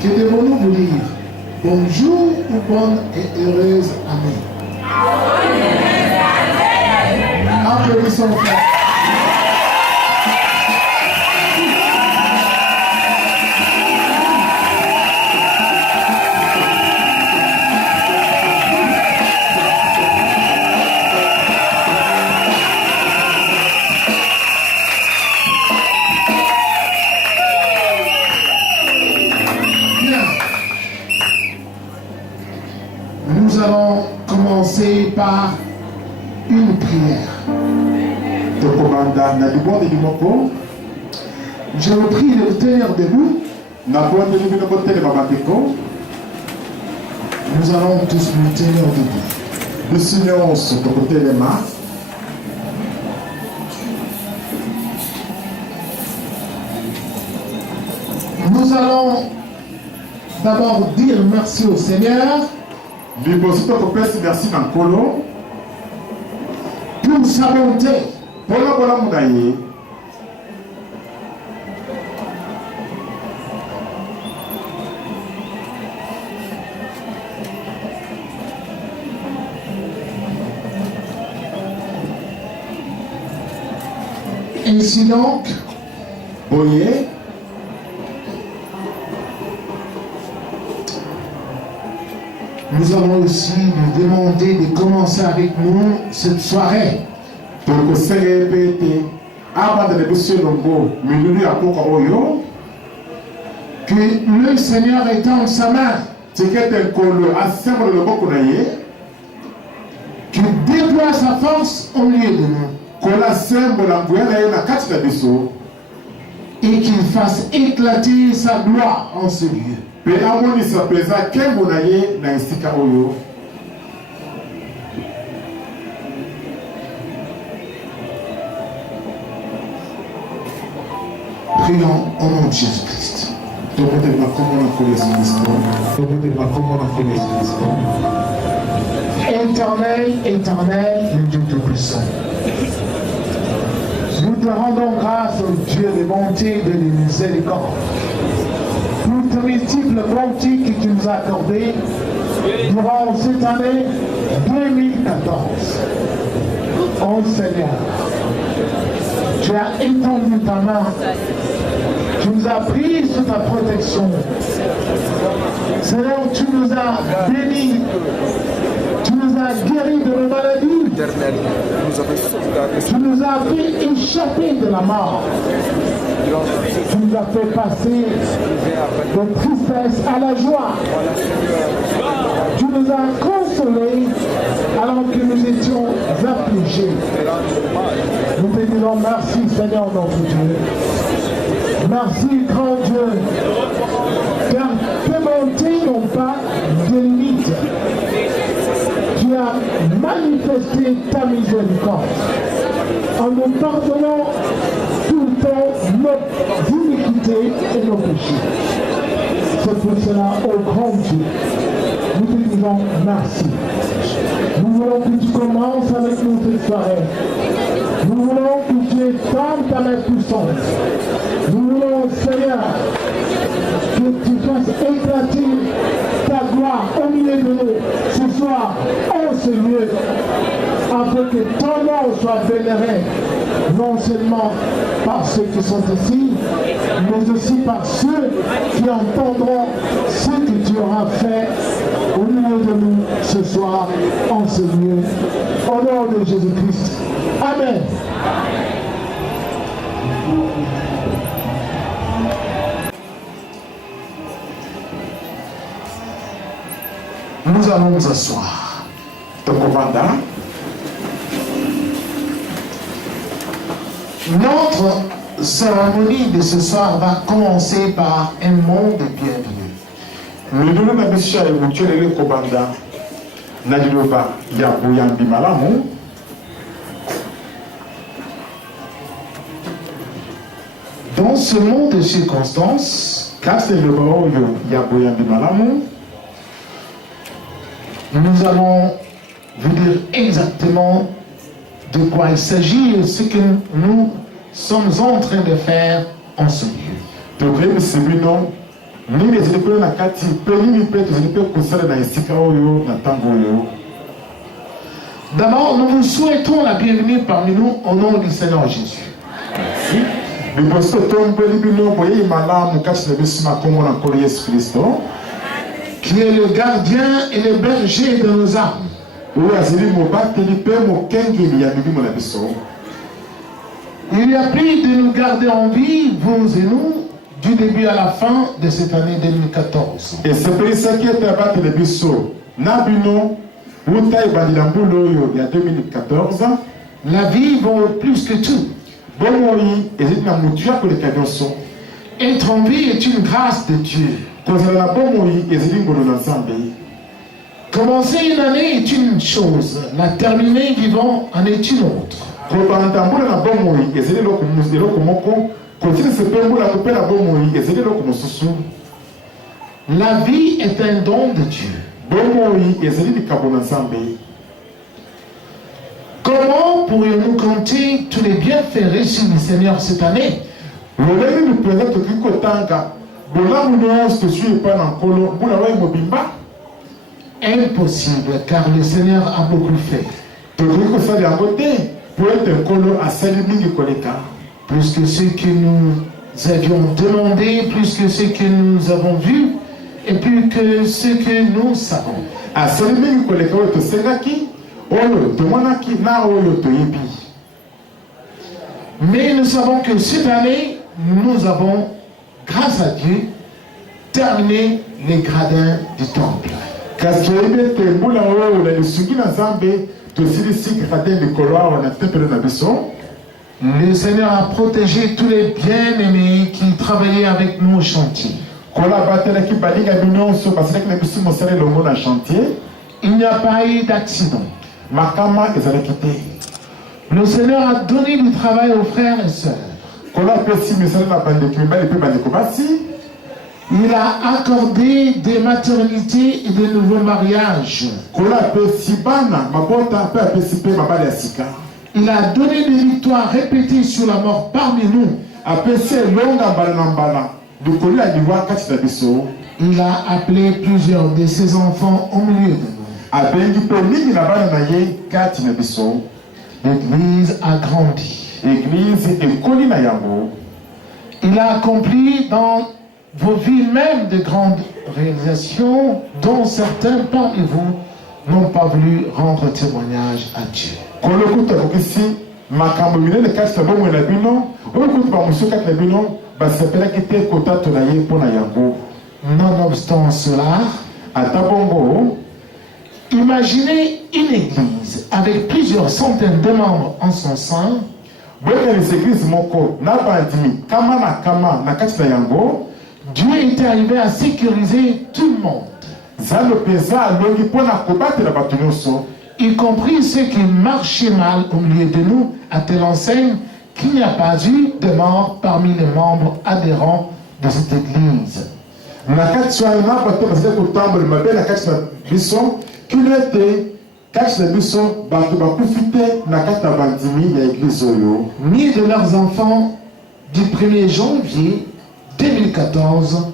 Que devons-nous vous dire? Bonjour ou bonne et heureuse année? Applaudissons frère. Nous allons commencer par une prière. Je vous prie de vous tenir debout. Nous allons tous nous tenir debout. Nous allons d'abord dire merci au Seigneur pour sa bonté. Ainsi donc, voyez, nous allons aussi lui demander de commencer avec nous cette soirée. Que le Seigneur étend sa main, qu'il déploie sa force au milieu de nous et qu'il fasse éclater sa gloire en ce lieu. Prions au nom de Jésus-Christ. Éternel, éternel, le Dieu Tout-Puissant. Nous te rendons grâce au Dieu de bonté et de miséricorde. Pour tes multiples bontés que tu nous as accordées durant cette année 2014. Oh Seigneur, tu as étendu ta main, tu nous as pris sous ta protection. Seigneur, tu nous as bénis, tu nous as guéris de nos maladies, tu nous as fait échapper de la mort, tu nous as fait passer de tristesse à la joie, tu nous as consolés alors que nous étions affligés. Nous te disons merci Seigneur notre Dieu. Merci grand Dieu, car tes bontés n'ont pas de limite. Tu as manifesté ta miséricorde en nous pardonnant tout le temps nos iniquités et nos péchés. C'est pour cela, ô grand Dieu, nous te disons merci. Nous voulons que tu commences avec nous cette soirée. Nous voulons que tu étendes ta main puissante. Nous voulons, Seigneur, que tu fasses éclater ta gloire au milieu de nous ce soir, en ce lieu, afin que ton nom soit vénéré, non seulement par ceux qui sont ici, mais aussi par ceux qui entendront ce que tu auras fait au milieu de nous ce soir, en ce lieu, au nom de Jésus-Christ. Amen. Nous allons nous asseoir. Notre cérémonie de ce soir va commencer par un mot de bienvenue. Dans ce mot de circonstance, nous allons vous dire exactement de quoi il s'agit et ce que nous sommes en train de faire en ce lieu. D'abord, nous vous souhaitons la bienvenue parmi nous au nom du Seigneur Jésus. Qui est le gardien et le berger de nos âmes. Il lui a plu de nous garder en vie, vous et nous, du début à la fin de cette année 2014. Et c'est pour ça qu'il est abattu le biseau. Nabino, Outaï Bandilambulo, il y a 2014. La vie vaut plus que tout. Être en vie est une grâce de Dieu. Commencer une année est une chose, la terminer vivant en est une autre. La vie est un don de Dieu. Comment pourrions-nous compter tous les bienfaits reçus du Seigneur cette année? Impossible, car le Seigneur a beaucoup fait. Plus que ce que nous avions demandé, plus que ce que nous avons vu, et plus que ce que nous savons. Mais nous savons que cette année, nous avons, grâce à Dieu, terminé les gradins du temple. Le Seigneur a protégé tous les bien-aimés qui travaillaient avec nous au chantier. Il n'y a pas eu d'accident. Le Seigneur a donné du travail aux frères et sœurs. Il a accordé des maternités et de nouveaux mariages. Il a donné des victoires répétées sur la mort parmi nous. Il a appelé plusieurs de ses enfants au milieu de nous. L'Église a grandi. Il a accompli dans vos vies même de grandes réalisations dont certains parmi vous n'ont pas voulu rendre témoignage à Dieu. Nonobstant cela, imaginez une église avec plusieurs centaines de membres en son sein. Dieu est arrivé à sécuriser tout le monde, y compris ceux qui marchaient mal au milieu de nous, à telle enseigne qu'il n'y a pas eu de mort parmi les membres adhérents de cette église. Ni de leurs enfants du 1er janvier 2014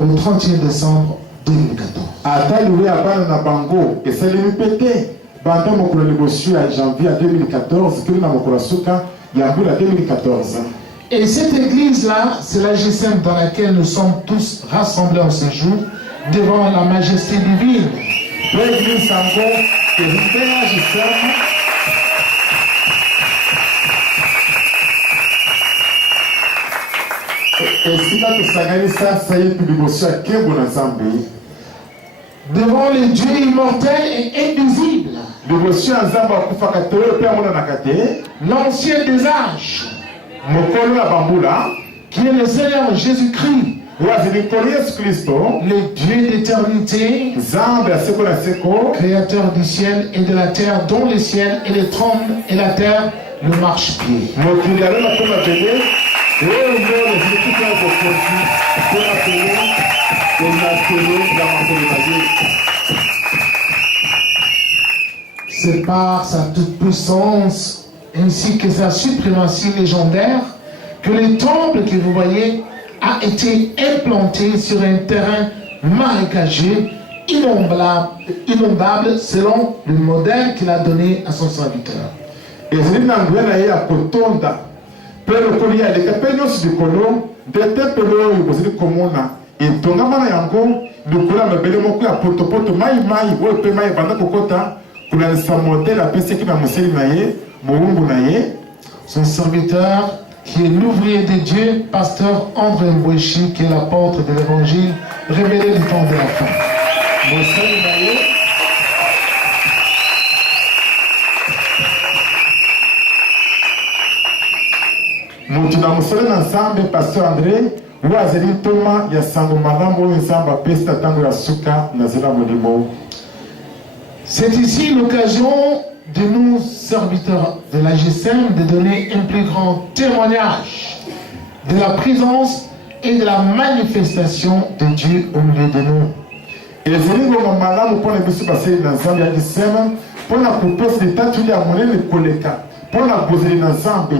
au 31 décembre 2014. Et cette église-là, c'est la GSM dans laquelle nous sommes tous rassemblés en ce jour devant la majesté divine. Devant le Dieu immortel et invisible, l'ancien des âges, qui est le Seigneur Jésus-Christ, le Dieu d'éternité, créateur du ciel et de la terre, dont le ciel et le trône et la terre le marche-pied. C'est par sa toute-puissance ainsi que sa suprématie légendaire que les temples que vous voyez a été implanté sur un terrain marécageux, inondable selon le modèle qu'il a donné à son serviteur. Et c'est une anguille à Kotonda. Pero kolia le kapeno si dikolo de tempelo yo bozili komona et tonga mana yango dikola mabele moko ya potopoto mai o pe mai banda kokota kula sa modèle a pese ki na museli na ye moungu na ye. Son serviteur qui est l'ouvrier de Dieu, pasteur André Mbouechi, qui est l'apôtre de l'évangile révélé du temps de la fin. Museli na ye Moutina musele na nzambe pasteur André ou azeli toma ya sango malamu nzamba pesta tango ya suka na zela molimo. C'est ici l'occasion de nous, serviteurs de la GSM, de donner un plus grand témoignage de la présence et de la manifestation de Dieu au milieu de nous. Et ezeli ngonga malamu mpona biso baseli na nzambe ya GSM mpona kopesa litatuli ya monene koleka mpona bozeli na nzambe.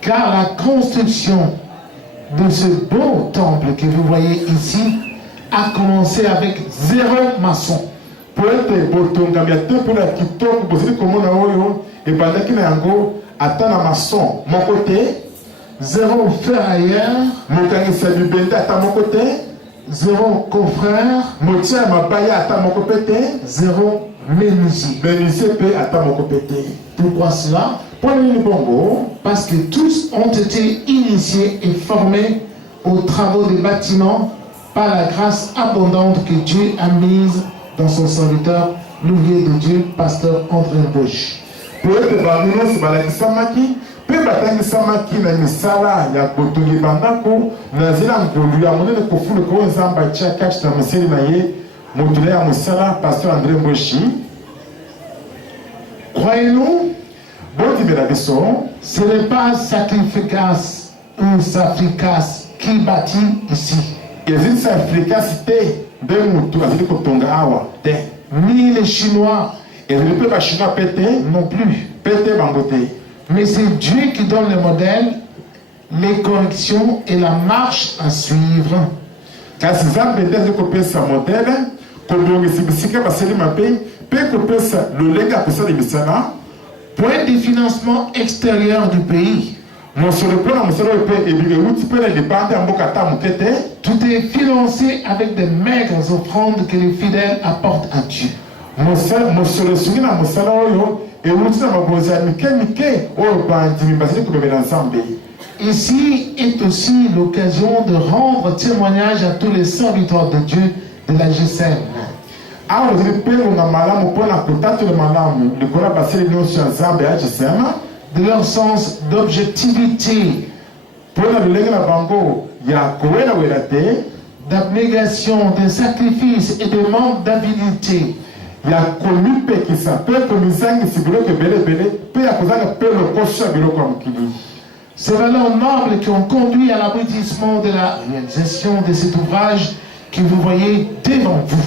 Car la construction de ce beau temple que vous voyez ici a commencé avec 0 maçon. Zéro ferrailleur, 0 confrère, 0 menuisier. Pourquoi cela? Parce que tous ont été initiés et formés aux travaux des bâtiments par la grâce abondante que Dieu a mise dans son serviteur, l'ouvrier de Dieu, pasteur André Mbouechi. Croyez-nous, ce n'est pas Sacrificas ou Sacrificas qui bâtit ici. Ni les Chinois non plus. Mais c'est Dieu qui donne le modèle, les corrections et la marche à suivre. Point de financement extérieur du pays. Tout est financé avec des maigres offrandes que les fidèles apportent à Dieu. Ici est aussi l'occasion de rendre témoignage à tous les serviteurs de Dieu de la GSM. De leur sens d'objectivité, d'abnégation, de sacrifice et de manque d'avidité. Ces valeurs nobles qui ont conduit à l'aboutissement de la réalisation de cet ouvrage que vous voyez devant vous.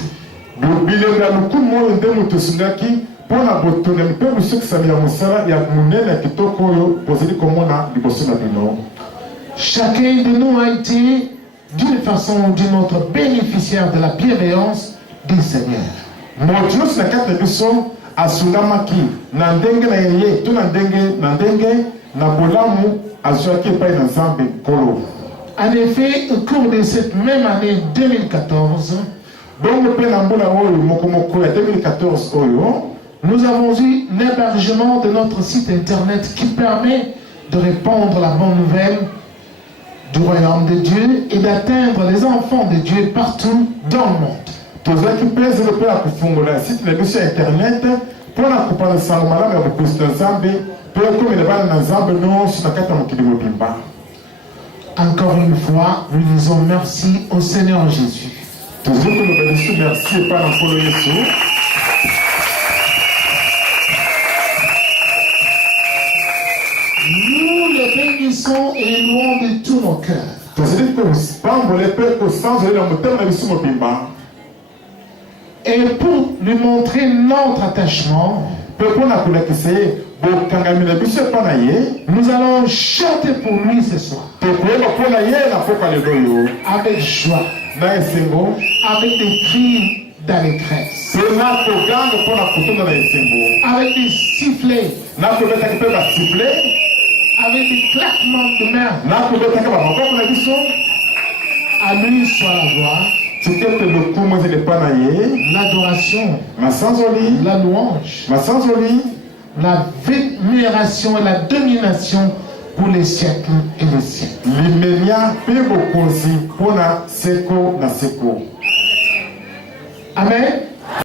Chacun de nous a été, d'une façon ou d'une autre, bénéficiaire de la bienveillance du Seigneur. En effet, au cours de cette même année 2014, nous avons eu l'hébergement de notre site internet qui permet de répandre la bonne nouvelle du royaume de Dieu et d'atteindre les enfants de Dieu partout dans le monde. Encore une fois, nous disons merci au Seigneur Jésus. Nous le bénissons et le louons de tout nos cœurs. Et pour lui montrer notre attachement, Nous allons chanter pour lui ce soir. Avec joie. Avec des cris d'allégresse. Avec des sifflets. Avec des claquements de mains. À lui soit la gloire, l'adoration, la louange, la vénération et la domination pour les siècles et les siècles. Amen.